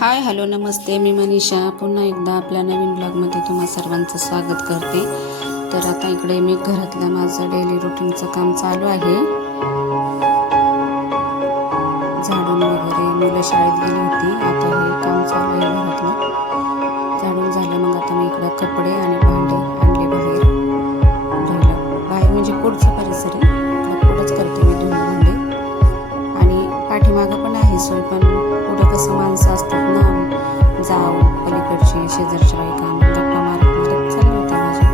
Hi hello नमस्ते, मी मनीषा पुन्हा एकदा आपल्या नवीन ब्लॉगमध्ये तुम्हा सर्वांचं स्वागत करते। तर आता इकडे मी घरातलं माझं डेली रुटीनचं काम चालू आहे। झाडून वगैरे मुलं शाळेत गेली होती, आता हे काम चालू आहे घरातलं। झाडून झालं, मग आता मी इकडे कपडे आणि भांडे आणले बाहेर धुवायला। बाहेर म्हणजे पुढचा परिसर आहे, इकडे पुढंच करते मी धुणं भांडे। आणि पाठीमागं पण आहे सोय, पण पुढं कसं माणसं असतात ना, जाऊ पलीकडचे शेजारच्या बायका गप्पा मारत चालले होते माझे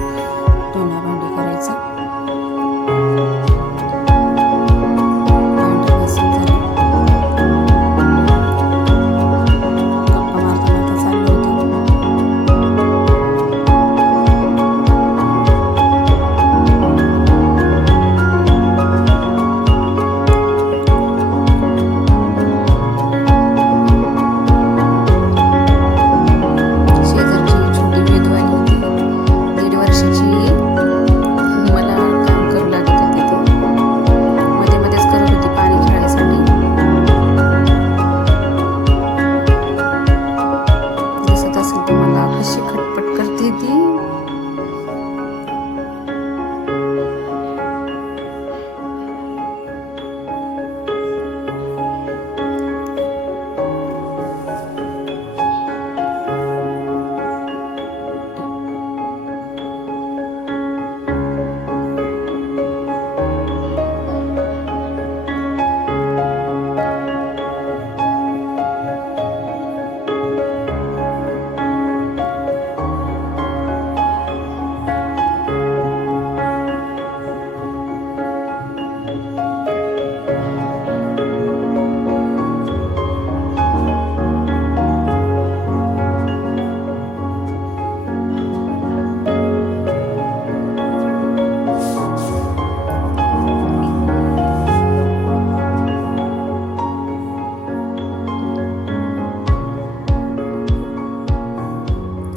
धुणं भांडी करायचं। भांडी घासून झाले, गप्पा मारताना आता चाललं होतं।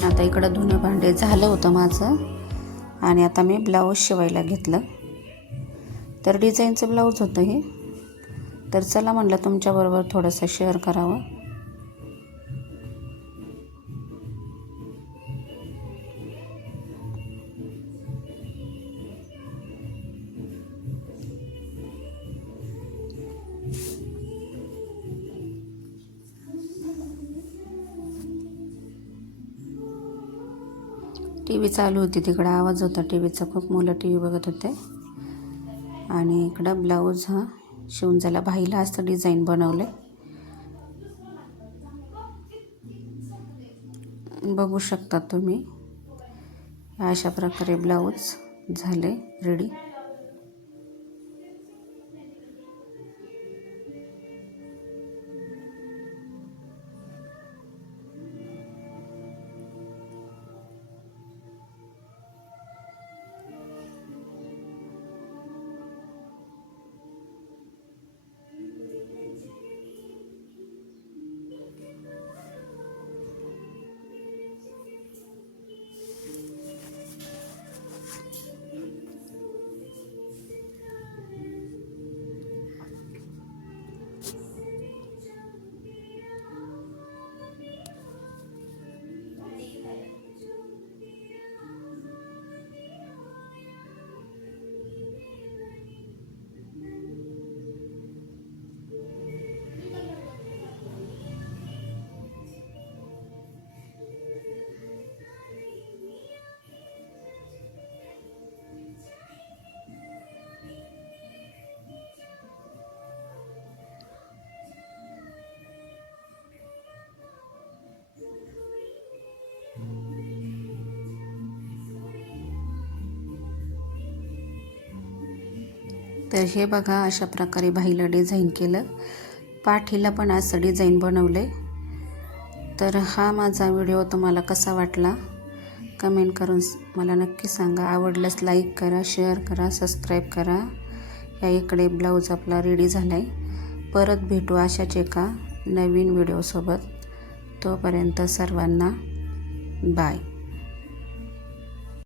आता इकडं धुणं भांडे झालं होतं माझं, आणि आता मी ब्लाऊज शिवायला घेतलं। तर डिझाईनचं ब्लाऊज होतं हे, तर चला म्हणलं तुमच्याबरोबर थोडंसं शेअर करावं। टी व्ही चालू होती, तिकडं आवाज होता टीव्हीचा खूप, मुलं टी व्ही बघत होते। आणि इकडं ब्लाऊज हा शिवून झाला, बाईला असं डिझाईन बनवले, बघू शकता तुम्ही। अशा प्रकारे ब्लाऊज झाले रेडी। तर हे बघा, अशा प्रकारे बाईला डिझाईन केलं, पाठीला पण असं डिझाईन बनवले। तर हा माझा व्हिडिओ तुम्हाला कसा वाटला कमेंट करून मला नक्की सांगा। आवडल्यास लाईक करा, शेअर करा, सबस्क्राईब करा। या इकडे ब्लाऊज आपला रेडी झाला आहे। परत भेटू अशाच एका नवीन व्हिडिओसोबत, तोपर्यंत सर्वांना बाय।